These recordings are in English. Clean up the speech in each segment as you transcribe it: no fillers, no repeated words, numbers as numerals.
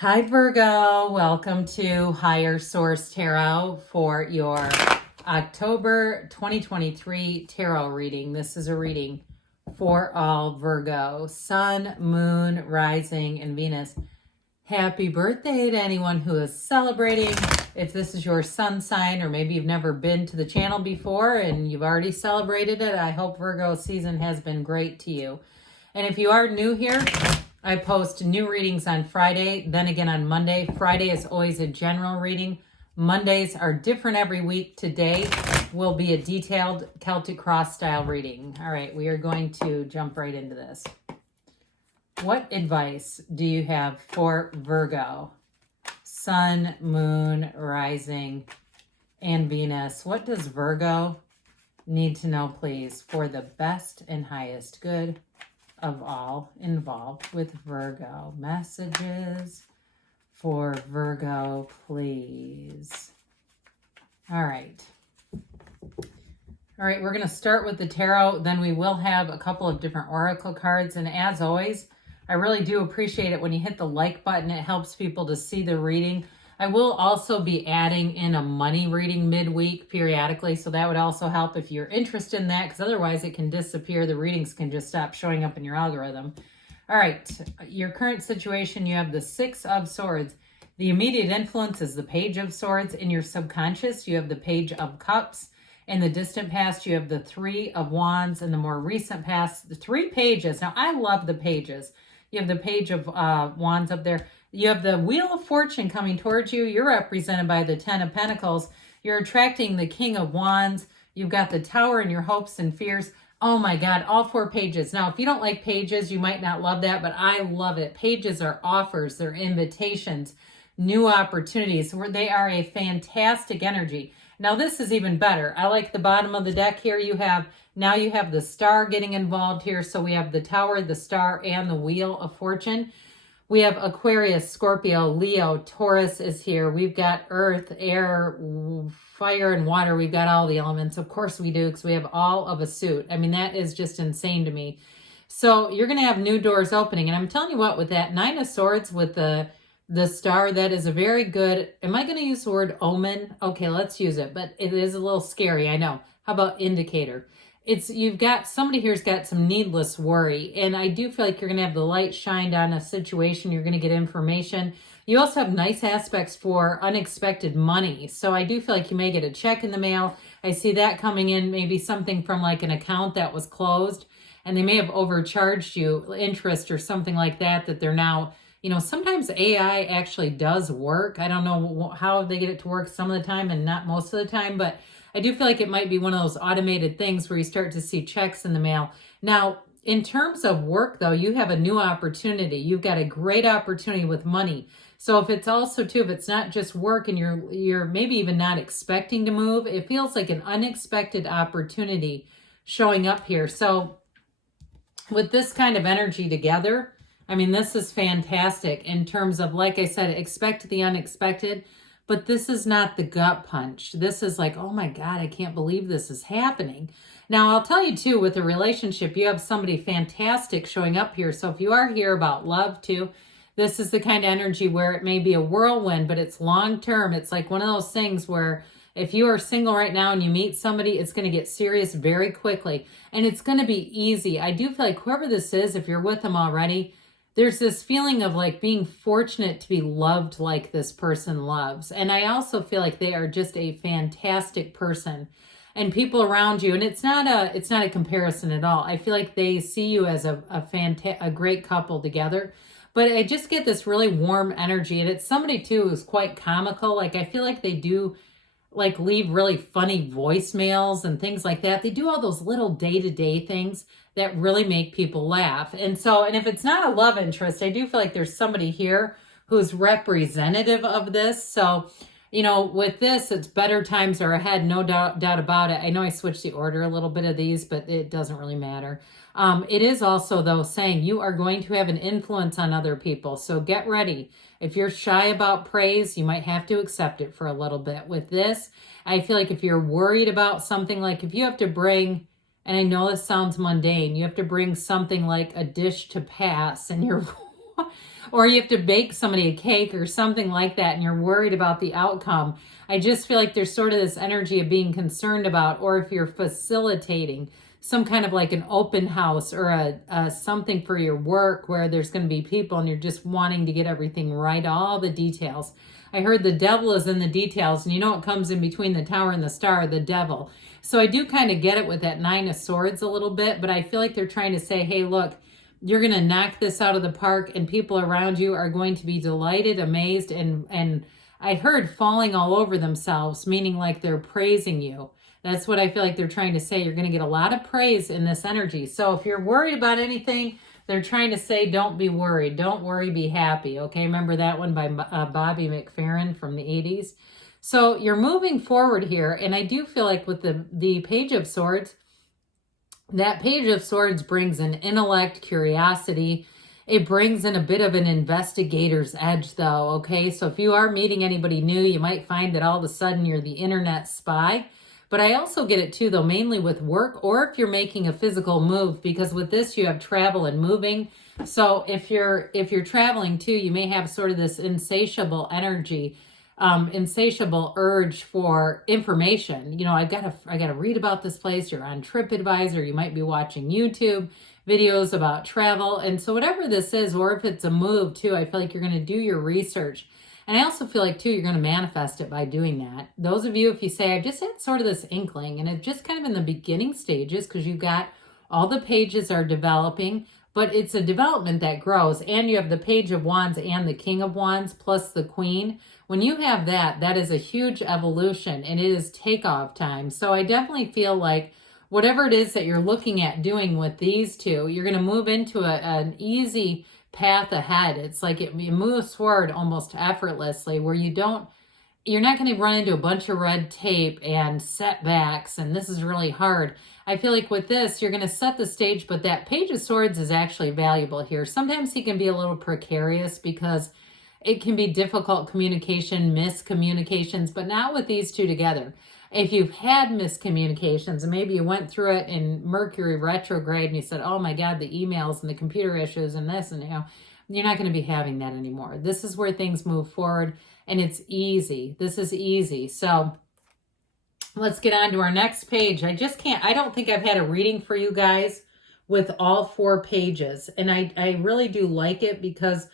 Hi Virgo, welcome to Higher Source Tarot for your October 2023 tarot reading. This is a reading for all Virgo, Sun, Moon, Rising, and Venus. Happy birthday to anyone who is celebrating. If this is your sun sign, or maybe you've never been to the channel before and you've already celebrated it, I hope Virgo season has been great to you. And if you are new here, I post new readings on Friday, then again on Monday. Friday is always a general reading. Mondays are different every week. Today will be a detailed Celtic Cross style reading. All right, we are going to jump right into this. What advice do you have for Virgo? Sun, Moon, Rising, and Venus. What does Virgo need to know, please, for the best and highest good of all involved with Virgo? Messages for Virgo, please. All right, we're going to start with the tarot. Then we will have a couple of different oracle cards. And as always, I really do appreciate it when you hit the like button. It helps people to see the reading. I will also be adding in a money reading midweek periodically, so that would also help if you're interested in that, because otherwise it can disappear. The readings can just stop showing up in your algorithm. All right, your current situation, you have the Six of Swords. The immediate influence is the Page of Swords. In your subconscious, you have the Page of Cups. In the distant past, you have the Three of Wands. In the more recent past, the 3 pages. Now, I love the pages. You have the Page of Wands up there. You have the Wheel of Fortune coming towards you. You're represented by the Ten of Pentacles. You're attracting the King of Wands. You've got the Tower and your hopes and fears. Oh my God, all 4 pages. Now, if you don't like pages, you might not love that, but I love it. Pages are offers, they're invitations, new opportunities. They are a fantastic energy. Now, this is even better. I like the bottom of the deck here. You have the Star getting involved here. So we have the Tower, the Star, and the Wheel of Fortune. We have Aquarius, Scorpio, Leo, Taurus is here. We've got earth, air, fire, and water. We've got all the elements. Of course we do, because we have all of a suit. I mean, that is just insane to me. So you're going to have new doors opening. And I'm telling you what, with that Nine of Swords, with the Star, that is a very good, am I going to use the word omen? Okay, let's use it. But it is a little scary, I know. How about indicator? You've got somebody here's got some needless worry, and I do feel like you're going to have the light shined on a situation. You're going to get information. You also have nice aspects for unexpected money, so I do feel like you may get a check in the mail. I see that coming in, maybe something from like an account that was closed, and they may have overcharged you interest or something like that, that they're now, sometimes AI actually does work. I don't know how they get it to work some of the time and not most of the time, but I do feel like it might be one of those automated things where you start to see checks in the mail. Now, in terms of work, though, you have a new opportunity. You've got a great opportunity with money. So if it's also, too, if it's not just work and you're maybe even not expecting to move, it feels like an unexpected opportunity showing up here. So with this kind of energy together, I mean, this is fantastic in terms of, like I said, expect the unexpected. But this is not the gut punch. This is like, oh my God, I can't believe this is happening. Now, I'll tell you too, with a relationship, you have somebody fantastic showing up here. So if you are here about love too, this is the kind of energy where it may be a whirlwind, but it's long term. It's like one of those things where if you are single right now and you meet somebody, it's going to get serious very quickly. And it's going to be easy. I do feel like whoever this is, if you're with them already, there's this feeling of like being fortunate to be loved like this person loves. And I also feel like they are just a fantastic person, and people around you. And it's not a comparison at all. I feel like they see you as a great couple together. But I just get this really warm energy. And it's somebody too who's quite comical. Like I feel like they do like leave really funny voicemails and things like that. They do all those little day-to-day things that really make people laugh. And if it's not a love interest, I do feel like there's somebody here who's representative of this. So, with this, it's better times are ahead, no doubt about it. I know I switched the order a little bit of these, but it doesn't really matter. It is also, though, saying you are going to have an influence on other people. So get ready. If you're shy about praise, you might have to accept it for a little bit. With this, I feel like if you're worried about something, like if you have to bring, and I know this sounds mundane, you have to bring something like a dish to pass, and you're or you have to bake somebody a cake or something like that and you're worried about the outcome. I just feel like there's sort of this energy of being concerned about, or if you're facilitating some kind of like an open house or a something for your work where there's going to be people and you're just wanting to get everything right, all the details. I heard the devil is in the details, and you know what comes in between the tower and the star? The devil. So I do kind of get it with that Nine of Swords a little bit, but I feel like they're trying to say, hey, look, you're going to knock this out of the park and people around you are going to be delighted, amazed, and I heard falling all over themselves, meaning like they're praising you. That's what I feel like they're trying to say. You're going to get a lot of praise in this energy. So if you're worried about anything, they're trying to say, don't be worried. Don't worry, be happy. Okay, remember that one by Bobby McFerrin from the 80s? So you're moving forward here, and I do feel like with the Page of Swords, that Page of Swords brings an intellect, curiosity. It brings in a bit of an investigator's edge, though, okay? So if you are meeting anybody new, you might find that all of a sudden you're the internet spy. But I also get it too, though, mainly with work, or if you're making a physical move, because with this you have travel and moving. So if you're traveling too, you may have sort of this insatiable energy, insatiable urge for information. You know, I gotta read about this place. You're on TripAdvisor. You might be watching YouTube videos about travel. And so whatever this is, or if it's a move too, I feel like you're going to do your research. And I also feel like, too, you're going to manifest it by doing that. Those of you, if you say, I've just had sort of this inkling, and it's just kind of in the beginning stages because you've got all the pages are developing, but it's a development that grows. And you have the Page of Wands and the King of Wands plus the Queen. When you have that, that is a huge evolution, and it is takeoff time. So I definitely feel like whatever it is that you're looking at doing with these two, you're going to move into an easy path ahead. It's like it moves forward almost effortlessly, where you're not going to run into a bunch of red tape and setbacks, and this is really hard. I feel like with this, you're going to set the stage, but that Page of Swords is actually valuable here. Sometimes he can be a little precarious because it can be difficult communication, miscommunications, but not with these two together. If you've had miscommunications and maybe you went through it in Mercury retrograde and you said, oh my God, the emails and the computer issues and this, and you're not going to be having that anymore. This is where things move forward, and it's easy. This is easy. So let's get on to our next page. I don't think I've had a reading for you guys with all 4 pages. And I really do like it because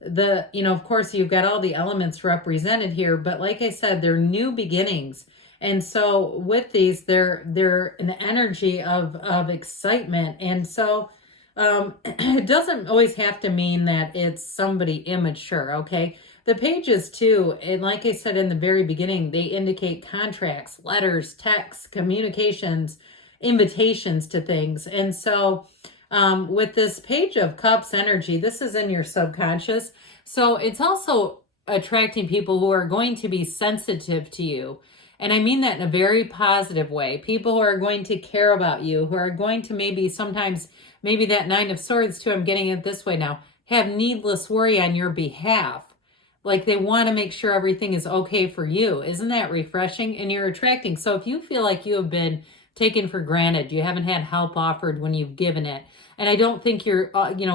of course you've got all the elements represented here, but like I said, they're new beginnings. And so with these, they're an energy of excitement. And so it doesn't always have to mean that it's somebody immature, okay? The pages too, and like I said in the very beginning, they indicate contracts, letters, texts, communications, invitations to things. And so with this Page of Cups energy, this is in your subconscious. So it's also attracting people who are going to be sensitive to you. And I mean that in a very positive way. People who are going to care about you, who are going to maybe that Nine of Swords too, I'm getting it this way now, have needless worry on your behalf. Like they want to make sure everything is okay for you. Isn't that refreshing? And you're attracting. So if you feel like you have been taken for granted, you haven't had help offered when you've given it. And I don't think you're,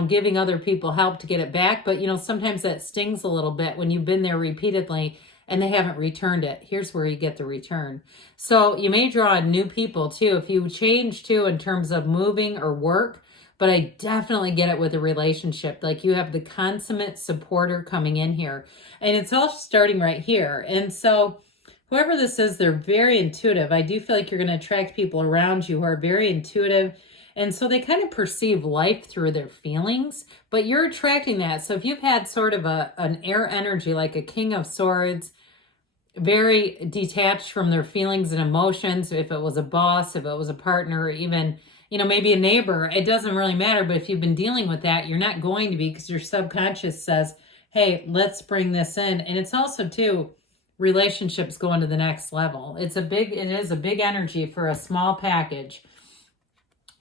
giving other people help to get it back. But, sometimes that stings a little bit when you've been there repeatedly and they haven't returned it. Here's where you get the return. So you may draw on new people too. If you change too in terms of moving or work, but I definitely get it with a relationship. Like you have the consummate supporter coming in here, and it's all starting right here. And so whoever this is, they're very intuitive. I do feel like you're going to attract people around you who are very intuitive. And so they kind of perceive life through their feelings, but you're attracting that. So if you've had sort of an air energy, like a King of Swords, very detached from their feelings and emotions, if it was a boss, if it was a partner, or even, maybe a neighbor, it doesn't really matter. But if you've been dealing with that, you're not going to be, because your subconscious says, hey, let's bring this in. And it's also too, relationships going to the next level. It is a big energy for a small package.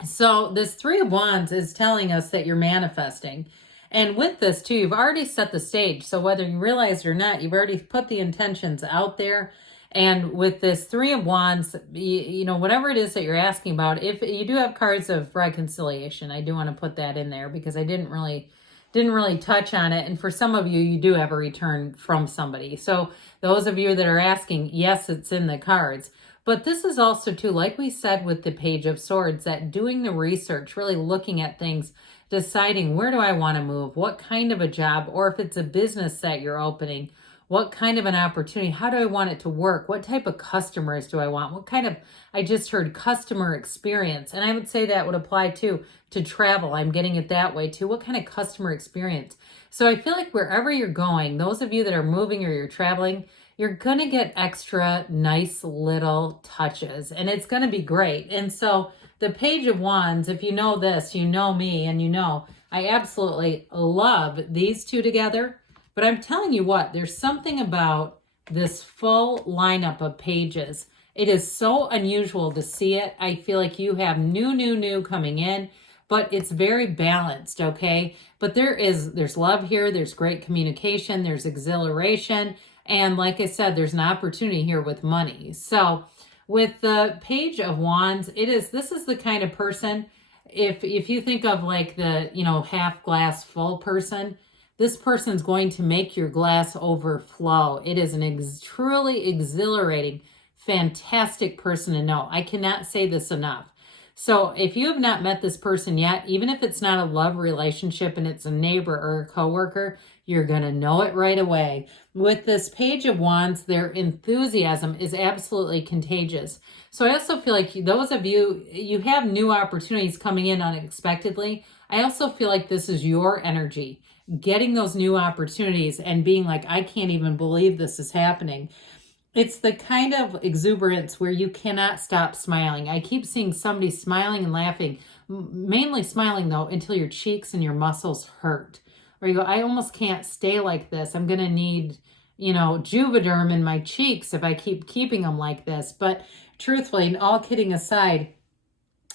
So this Three of Wands is telling us that you're manifesting. And with this too, you've already set the stage. So whether you realize it or not, you've already put the intentions out there. And with this Three of Wands, whatever it is that you're asking about, if you do have cards of reconciliation, I do want to put that in there because I didn't really didn't really touch on it. And for some of you, you do have a return from somebody. So those of you that are asking, yes, it's in the cards. But this is also too, like we said with the Page of Swords, that doing the research, really looking at things, deciding where do I want to move, what kind of a job, or if it's a business that you're opening, what kind of an opportunity, how do I want it to work, what type of customers do I want, what kind of, I just heard customer experience, and I would say that would apply too to travel. I'm getting it that way too. What kind of customer experience? So I feel like wherever you're going, those of you that are moving or you're traveling, you're going to get extra nice little touches, and it's going to be great. And so the Page of Wands, if you know this, you know me, and you know I absolutely love these two together. But I'm telling you what, there's something about this full lineup of pages. It is so unusual to see it. I feel like you have new coming in, but it's very balanced, okay? But there's love here, there's great communication, there's exhilaration, and like I said, there's an opportunity here with money. So with the Page of Wands, this is the kind of person, if you think of like the, half glass full person, this person's going to make your glass overflow. It is an truly exhilarating, fantastic person to know. I cannot say this enough. So if you have not met this person yet, even if it's not a love relationship and it's a neighbor or a coworker, you're going to know it right away. With this Page of Wands, their enthusiasm is absolutely contagious. So I also feel like those of you have new opportunities coming in unexpectedly. I also feel like this is your energy, getting those new opportunities and being like, I can't even believe this is happening. It's the kind of exuberance where you cannot stop smiling. I keep seeing somebody smiling and laughing, mainly smiling though, until your cheeks and your muscles hurt. Or you go, I almost can't stay like this. I'm going to need, Juvederm in my cheeks if I keep keeping them like this. But truthfully, and all kidding aside,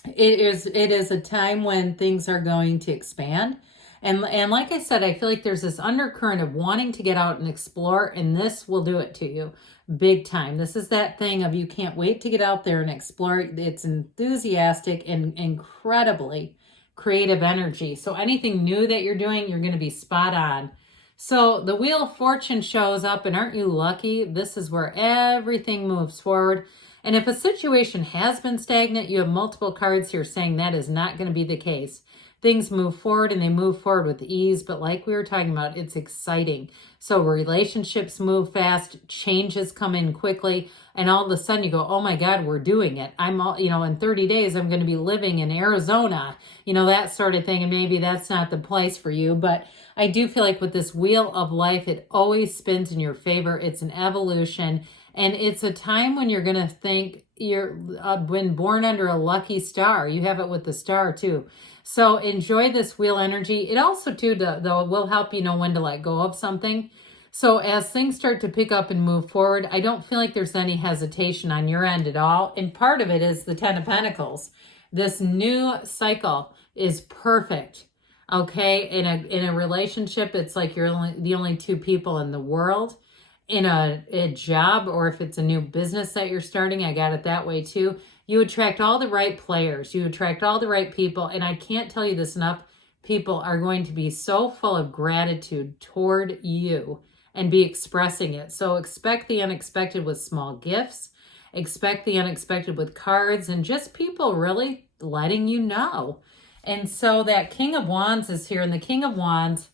it is a time when things are going to expand. And like I said, I feel like there's this undercurrent of wanting to get out and explore, and this will do it to you big time. This is that thing of you can't wait to get out there and explore. It's enthusiastic and incredibly creative energy. So anything new that you're doing, you're going to be spot on. So the Wheel of Fortune shows up, and aren't you lucky? This is where everything moves forward. And if a situation has been stagnant, you have multiple cards here saying that is not going to be the case. Things move forward, and they move forward with ease, but like we were talking about, it's exciting. So relationships move fast, changes come in quickly, and all of a sudden you go, oh my God, we're doing it. In 30 days, I'm going to be living in Arizona, that sort of thing. And maybe that's not the place for you, but I do feel like with this Wheel of Life, it always spins in your favor. It's an evolution, and it's a time when you're going to think you're been born under a lucky star. You have it with the star too. So enjoy this wheel energy. It also too, though, will help you know when to let go of something. So as things start to pick up and move forward, I don't feel like there's any hesitation on your end at all. And part of it is the Ten of Pentacles. This new cycle is perfect. Okay, in a relationship, it's like you're the only two people in the world. In a job, or if it's a new business that you're starting, I got it that way too. You attract all the right players. You attract all the right people. And I can't tell you this enough. People are going to be so full of gratitude toward you and be expressing it. So expect the unexpected with small gifts. Expect the unexpected with cards and just people really letting you know. And so that King of Wands is here. And the King of Wands,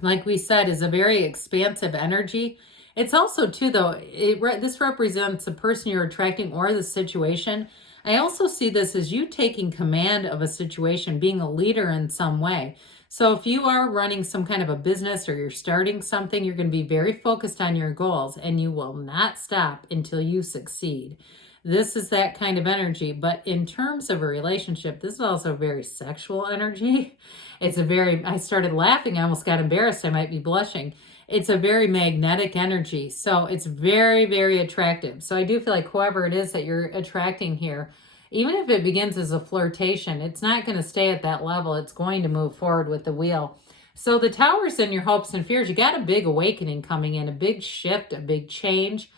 like we said, is a very expansive energy. It's also, too, though, this represents the person you're attracting or the situation. I also see this as you taking command of a situation, being a leader in some way. So if you are running some kind of a business or you're starting something, you're going to be very focused on your goals, and you will not stop until you succeed. This is that kind of energy. But in terms of a relationship, this is also very sexual energy. I started laughing. I almost got embarrassed. I might be blushing. It's a very magnetic energy. So it's very, very attractive. So I do feel like whoever it is that you're attracting here, even if it begins as a flirtation, it's not going to stay at that level. It's going to move forward with the wheel. So the Tower's in your hopes and fears. You got a big awakening coming in, a big shift, a big change.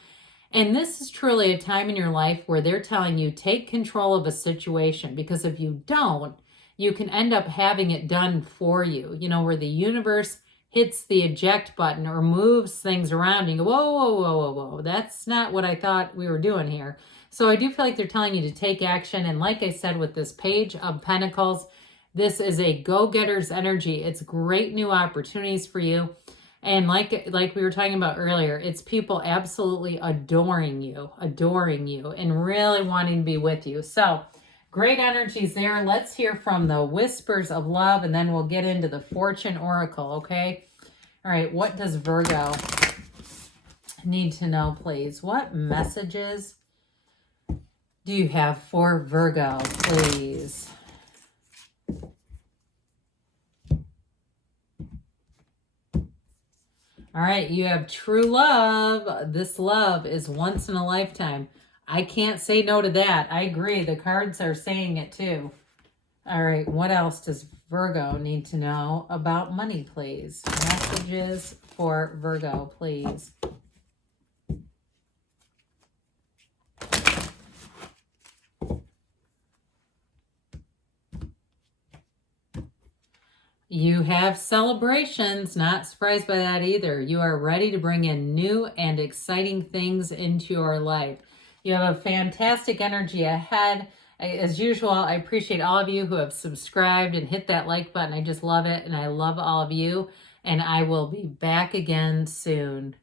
And this is truly a time in your life where they're telling you, take control of a situation, because if you don't, you can end up having it done for you, you know, where the universe hits the eject button or moves things around and you go, whoa, whoa, whoa, whoa, whoa, that's not what I thought we were doing here. So I do feel like they're telling you to take action. And like I said, with this Page of Pentacles, this is a go-getter's energy. It's great new opportunities for you. And like we were talking about earlier, it's people absolutely adoring you, and really wanting to be with you. So great energies there. Let's hear from the Whispers of Love, and then we'll get into the Fortune Oracle, okay? All right, what does Virgo need to know, please? What messages do you have for Virgo, please? All right, you have true love. This love is once in a lifetime. I can't say no to that. I agree. The cards are saying it too. All right, what else does Virgo need to know about money, please? Messages for Virgo, please. You have celebrations. Not surprised by that either. You are ready to bring in new and exciting things into your life. You have a fantastic energy ahead. As usual, I appreciate all of you who have subscribed and hit that like button. I just love it, and I love all of you. And I will be back again soon.